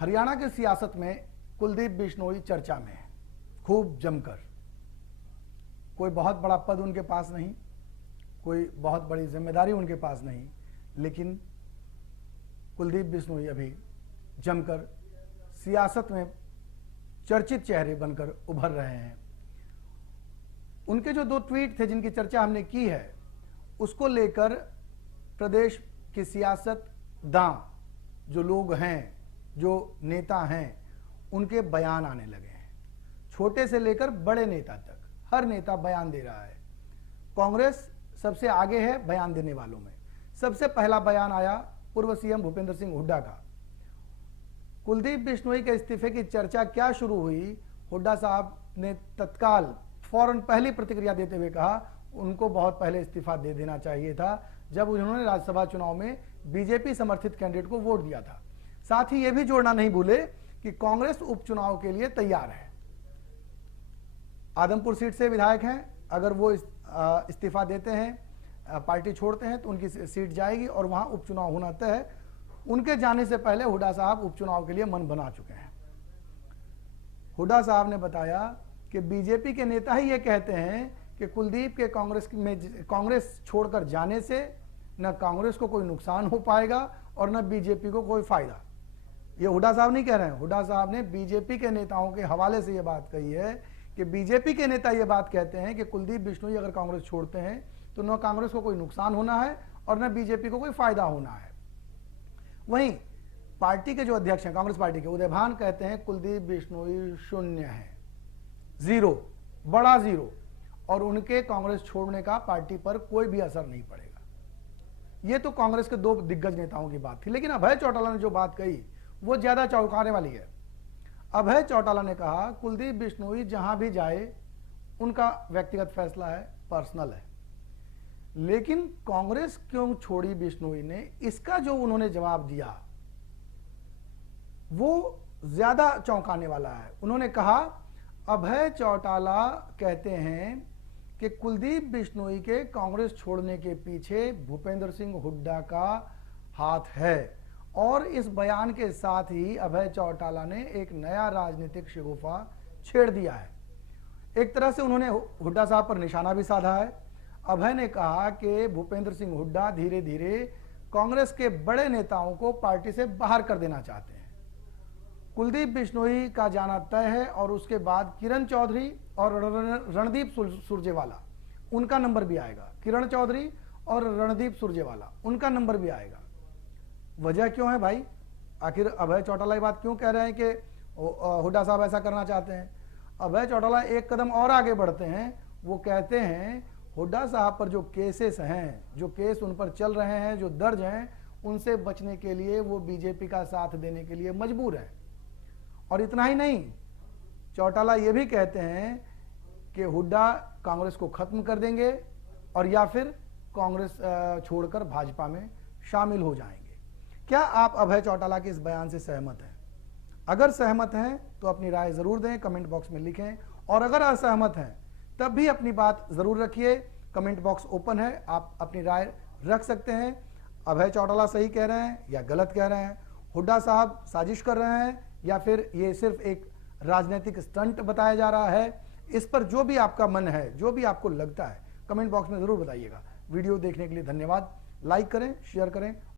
हरियाणा की सियासत में कुलदीप बिश्नोई चर्चा में है, खूब जमकर। कोई बहुत बड़ा पद उनके पास नहीं, कोई बहुत बड़ी जिम्मेदारी उनके पास नहीं, लेकिन कुलदीप बिश्नोई अभी जमकर सियासत में चर्चित चेहरे बनकर उभर रहे हैं। उनके जो 2 ट्वीट थे जिनकी चर्चा हमने की है, उसको लेकर प्रदेश की सियासतदां जो लोग हैं, जो नेता हैं, उनके बयान आने लगे हैं। छोटे से लेकर बड़े नेता तक हर नेता बयान दे रहा है। कांग्रेस सबसे आगे है बयान देने वालों में। सबसे पहला बयान आया पूर्व सीएम भूपेंद्र सिंह हुड्डा का। कुलदीप बिश्नोई के इस्तीफे की चर्चा क्या शुरू हुई, हुड्डा साहब ने तत्काल फौरन पहली प्रतिक्रिया देते हुए कहा उनको बहुत पहले इस्तीफा दे देना चाहिए था, जब उन्होंने राज्यसभा चुनाव में बीजेपी समर्थित कैंडिडेट को वोट दिया था। साथ ही यह भी जोड़ना नहीं भूले कि कांग्रेस उपचुनाव के लिए तैयार है। आदमपुर सीट से विधायक हैं, अगर वो इस्तीफा देते हैं, पार्टी छोड़ते हैं, तो उनकी सीट जाएगी और वहां उपचुनाव होना तय है। उनके जाने से पहले हुड्डा साहब उपचुनाव के लिए मन बना चुके हैं। हुड्डा साहब ने बताया कि बीजेपी के नेता ही ये कहते हैं कि कुलदीप के कांग्रेस छोड़कर जाने से न कांग्रेस को कोई नुकसान हो पाएगा और न बीजेपी को कोई फायदा। ये हुड्डा साहब नहीं कह रहे हैं, हुड्डा साहब ने बीजेपी के नेताओं के हवाले से यह बात कही है कि बीजेपी के नेता यह बात कहते हैं कि कुलदीप बिश्नोई अगर कांग्रेस छोड़ते हैं तो न कांग्रेस को कोई नुकसान होना है और न बीजेपी को कोई फायदा होना है। वहीं पार्टी के जो अध्यक्ष हैं कांग्रेस पार्टी के, उदय भान, कहते हैं कुलदीप बिश्नोई शून्य है, जीरो, बड़ा जीरो, और उनके कांग्रेस छोड़ने का पार्टी पर कोई भी असर नहीं पड़ेगा। यह तो कांग्रेस के 2 दिग्गज नेताओं की बात थी। लेकिन अभय चौटाला ने जो बात कही वो ज्यादा चौंकाने वाली है। अभय चौटाला ने कहा कुलदीप बिश्नोई जहां भी जाए उनका व्यक्तिगत फैसला है, पर्सनल है, लेकिन कांग्रेस क्यों छोड़ी बिश्नोई ने, इसका जो उन्होंने जवाब दिया वो ज्यादा चौंकाने वाला है। उन्होंने कहा अभय चौटाला कहते हैं कि कुलदीप बिश्नोई के कांग्रेस छोड़ने के पीछे भूपेंद्र सिंह हुड्डा का हाथ है, और इस बयान के साथ ही अभय चौटाला ने एक नया राजनीतिक शगुफा छेड़ दिया है। एक तरह से उन्होंने हुड्डा साहब पर निशाना भी साधा है। अभय ने कहा कि भूपेंद्र सिंह हुड्डा धीरे धीरे कांग्रेस के बड़े नेताओं को पार्टी से बाहर कर देना चाहते हैं। कुलदीप बिश्नोई का जाना तय है और उसके बाद किरण चौधरी और रणदीप सुरजेवाला, उनका नंबर भी आएगा। किरण चौधरी और रणदीप सुरजेवाला, उनका नंबर भी आएगा। वजह क्यों है भाई? आखिर अभय चौटाला ये बात क्यों कह रहे हैं कि हुड्डा साहब ऐसा करना चाहते हैं? अभय चौटाला एक कदम और आगे बढ़ते हैं। वो कहते हैं हुड्डा साहब पर जो केसेस हैं, जो केस उन पर चल रहे हैं, जो दर्ज हैं, उनसे बचने के लिए वो बीजेपी का साथ देने के लिए मजबूर है। और इतना ही नहीं, चौटाला ये भी कहते हैं कि हुड्डा कांग्रेस को खत्म कर देंगे और या फिर कांग्रेस छोड़कर भाजपा में शामिल हो जाएंगे। क्या आप अभय चौटाला के इस बयान से सहमत हैं? अगर सहमत हैं तो अपनी राय जरूर दें, कमेंट बॉक्स में लिखें, और अगर असहमत हैं तब भी अपनी बात जरूर रखिए। कमेंट बॉक्स ओपन है, आप अपनी राय रख सकते हैं। अभय चौटाला सही कह रहे हैं या गलत कह रहे हैं? हुड्डा साहब साजिश कर रहे हैं या फिर ये सिर्फ एक राजनीतिक स्टंट बताया जा रहा है? इस पर जो भी आपका मन है, जो भी आपको लगता है, कमेंट बॉक्स में जरूर बताइएगा। वीडियो देखने के लिए धन्यवाद। लाइक करें, शेयर करें।